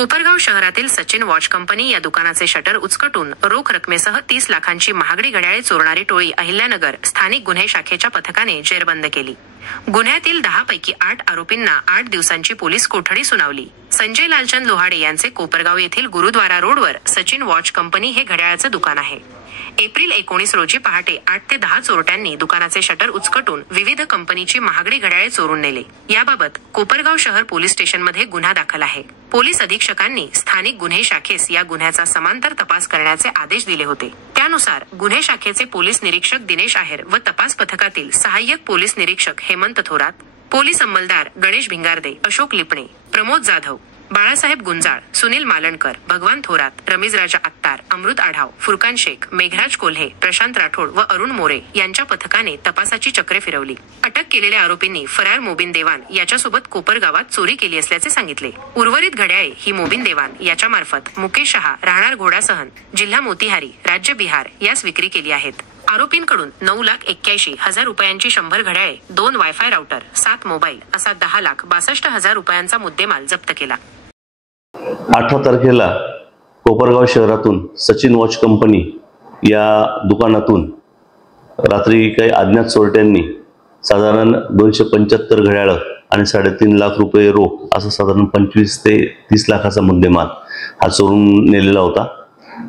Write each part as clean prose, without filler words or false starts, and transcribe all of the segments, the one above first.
कोपरगाव शहरातील Sachin watch company या दुकानाचे शटर उचकटून रोख रकमेसह 30 लाखांची महागडी घड्याळे चोरणारी टोळी अहिल्यानगर स्थानिक गुन्हे शाखेच्या पथकाने जेरबंद केली। गुन्ह्यातील 10 पैकी 8 आरोपींना 8 दिवसांची पोलीस कोठडी सुनावली। संजय लालचंद लोहाडे यांचे कोपरगाव येथील गुरुद्वारा रोडवर सचिन वॉच कंपनी हे घड्याळाचं दुकान आहे। एप्रिल 19 रोजी पहाटे 8 ते 10 चोरट्यांनी दुकानाचे शटर उचकटून विविध कंपनीची महागडी घड्याळे चोरून नेले। याबाबत कोपरगाव शहर पोलीस स्टेशनमध्ये गुन्हा दाखल आहे। पोलीस अधीक्षकांनी स्थानिक गुन्हे शाखेस या गुन्ह्याचा समांतर तपास करण्याचे आदेश दिले होते। त्यानुसार गुन्हे शाखेचे पोलीस निरीक्षक दिनेश आहेर व तपास पथकातील सहाय्यक पोलीस निरीक्षक हेमंत थोरात, पोलीस अंमलदार गणेश भिंगारदे, अशोक लिपणे, प्रमोद जाधव, बाळासाहेब गुंजाळ, सुनील मालणकर, भगवान थोरात, रमीज राजा अत्तार, अमृत आढाव, फुरकान शेख, मेघराज कोल्हे, प्रशांत राठोड व अरुण मोरे यांच्या पथकाने तपासाची चक्रे फिरवली। अटक केलेल्या आरोपींनी फरार मोबिन देवान याच्यासोबत कोपरगावात चोरी केली असल्याचे सांगितले। उर्वरित घड्याळे ही मोबिन देवान याच्या मार्फत मुकेश शहा राहणार घोडासहन, जिल्हा मोतीहारी, राज्य बिहार यास विक्री केली आहेत। आरोपींकडून 9,81,000 रुपयांची 100 घड्याळे, 2 वायफाय राउटर, 7 मोबाईल असा 10,62,000 रुपयांचा मुद्देमाल जप्त केला। 18 तारखेला कोपरगाव शहरातून सचिन वॉच कंपनी या दुकानातून रात्री काही अज्ञात चोरट्यांनी साधारण 275 घड्याळ आणि 3.5 लाख रुपये रोख असं साधारण 25 ते 30 लाखाचा मुद्देमाल हा चोरून नेलेला होता।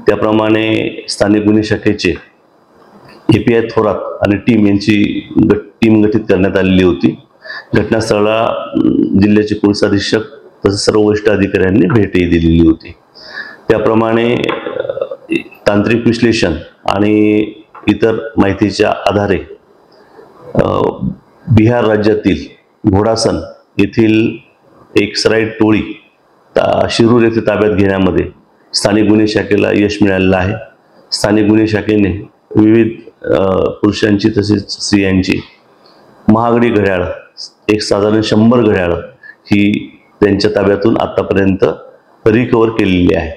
त्याप्रमाणे स्थानिक गुन्हे शाखेचे API थोरात आणि टीम यांची टीम गठीत करण्यात आलेली होती। घटनास्थळाला जिल्ह्याचे पोलीस अधीक्षक तसेच सर्व वरिष्ठ अधिकाऱ्यांनी भेटही दिलेली होती। त्याप्रमाणे तांत्रिक विश्लेषण आणि इतर माहितीच्या आधारे बिहार राज्यातील घोडासन येथील एक सराईट टोळी शिरूर येथे ताब्यात घेण्यामध्ये स्थानिक गुन्हे शाखेला यश मिळालेलं आहे। स्थानिक गुन्हे शाखेने विविध पुरुषांची तसेच स्त्रियांची महागडी घड्याळ एक साधारण 100 घड्याळ ही त्यांच्या ताब्यातून आतापर्यंत रिकव्हर केलेली आहे।